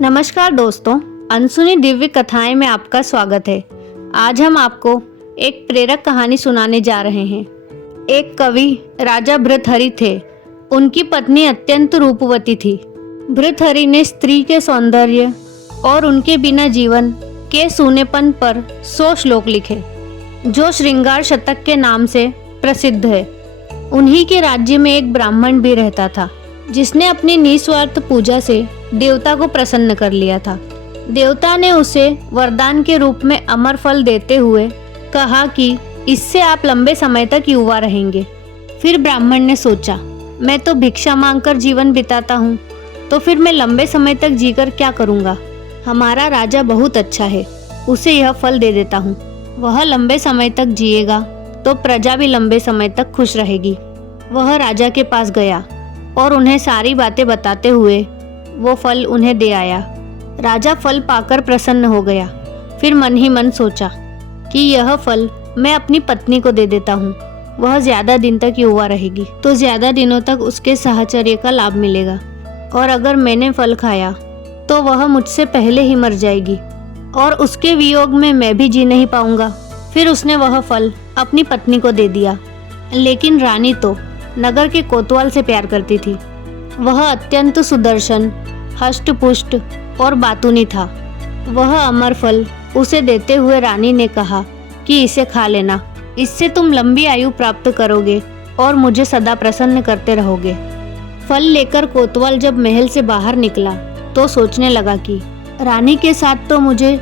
नमस्कार दोस्तों, अनसुनी दिव्य कथाएं में आपका स्वागत है। आज हम आपको एक प्रेरक कहानी सुनाने जा रहे हैं। एक कवि राजा भृतहरि थे। उनकी पत्नी अत्यंत रूपवती थी। भृतहरि ने स्त्री के सौंदर्य और उनके बिना जीवन के सूनेपन पर 100 श्लोक लिखे, जो श्रृंगार शतक के नाम से प्रसिद्ध है। उन्हीं के राज्य में एक ब्राह्मण भी रहता था, जिसने अपनी निस्वार्थ पूजा से देवता को प्रसन्न कर लिया था। देवता ने उसे वरदान के रूप में अमर फल देते हुए कहा कि इससे आप लंबे समय तक युवा रहेंगे। फिर ब्राह्मण ने सोचा, मैं तो भिक्षा मांगकर जीवन बिताता हूँ, तो फिर मैं लंबे समय तक जीकर क्या करूँगा। हमारा राजा बहुत अच्छा है, उसे यह फल दे देता हूँ। वह लंबे समय तक जिएगा तो प्रजा भी लंबे समय तक खुश रहेगी। वह राजा के पास गया और उन्हें सारी बातें बताते हुए वो फल उन्हें दे आया। राजा फल पाकर प्रसन्न हो गया। फिर मन ही मन सोचा कि यह फल मैं अपनी पत्नी को दे देता हूँ। वह ज्यादा दिन तक युवा रहेगी तो ज्यादा दिनों तक उसके साहचर्य का लाभ मिलेगा, और अगर मैंने फल खाया तो वह मुझसे पहले ही मर जाएगी और उसके वियोग में मैं भी जी नहीं पाऊंगा। फिर उसने वह फल अपनी पत्नी को दे दिया। लेकिन रानी तो नगर के कोतवाल से प्यार करती थी। वह अत्यंत सुदर्शन, हष्ट-पुष्ट और बातूनी था। वह अमर फल उसे देते हुए रानी ने कहा कि इसे खा लेना, इससे तुम लंबी आयु प्राप्त करोगे और मुझे सदा प्रसन्न करते रहोगे। फल लेकर कोतवाल जब महल से बाहर निकला तो सोचने लगा कि रानी के साथ तो मुझे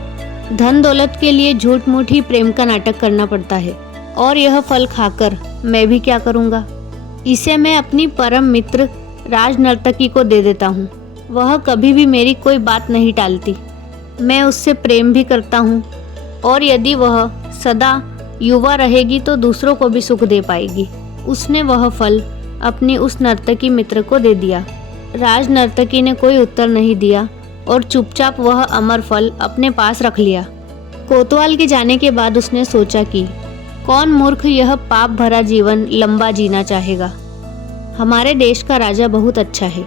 धन दौलत के लिए झूठ मूठ ही प्रेम का नाटक करना पड़ता है, और यह फल खाकर मैं भी क्या करूँगा। इसे मैं अपनी परम मित्र राज नर्तकी को दे देता हूँ। वह कभी भी मेरी कोई बात नहीं टालती। मैं उससे प्रेम भी करता हूँ, और यदि वह सदा युवा रहेगी तो दूसरों को भी सुख दे पाएगी। उसने वह फल अपनी उस नर्तकी मित्र को दे दिया। राज नर्तकी ने कोई उत्तर नहीं दिया और चुपचाप वह अमर फल अपने पास रख लिया। कोतवाल के जाने के बाद उसने सोचा कि कौन मूर्ख यह पाप भरा जीवन लंबा जीना चाहेगा। हमारे देश का राजा बहुत अच्छा है,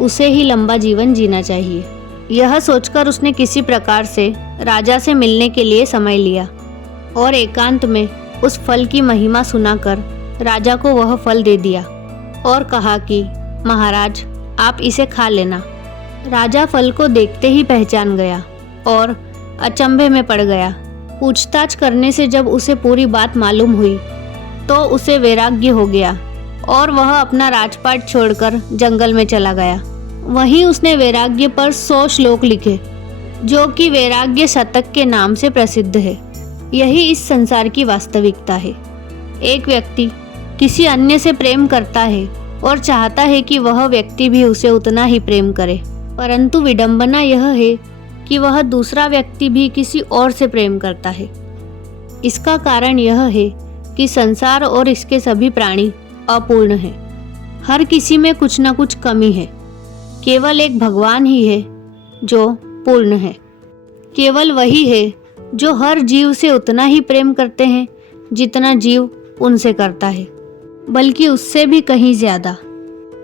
उसे ही लंबा जीवन जीना चाहिए। यह सोचकर उसने किसी प्रकार से राजा से मिलने के लिए समय लिया और एकांत में उस फल की महिमा सुनाकर राजा को वह फल दे दिया और कहा कि महाराज, आप इसे खा लेना। राजा फल को देखते ही पहचान गया और अचंभे में पड़ गया। पूछताछ करने से जब उसे पूरी बात मालूम हुई तो उसे वैराग्य हो गया और वह अपना राजपाट छोड़कर जंगल में चला गया। वहीं उसने वैराग्य पर 100 श्लोक लिखे, जो कि वैराग्य शतक के नाम से प्रसिद्ध है। यही इस संसार की वास्तविकता है। एक व्यक्ति किसी अन्य से प्रेम करता है और चाहता है कि वह व्यक्ति भी उसे उतना ही प्रेम करे, परंतु विडंबना यह है कि वह दूसरा व्यक्ति भी किसी और से प्रेम करता है। इसका कारण यह है कि संसार और इसके सभी प्राणी अपूर्ण है। हर किसी में कुछ न कुछ कमी है। केवल एक भगवान ही है जो पूर्ण है। केवल वही है जो हर जीव से उतना ही प्रेम करते हैं जितना जीव उनसे करता है, बल्कि उससे भी कहीं ज्यादा।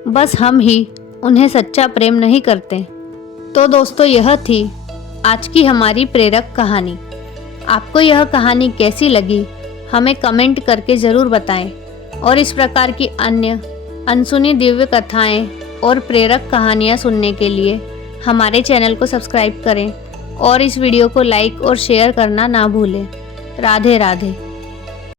बस हम ही उन्हें सच्चा प्रेम नहीं करते। तो दोस्तों, यह थी आज की हमारी प्रेरक कहानी। आपको यह कहानी कैसी लगी हमें कमेंट करके ज़रूर बताएं, और इस प्रकार की अन्य अनसुनी दिव्य कथाएं और प्रेरक कहानियां सुनने के लिए हमारे चैनल को सब्सक्राइब करें और इस वीडियो को लाइक और शेयर करना ना भूलें। राधे राधे।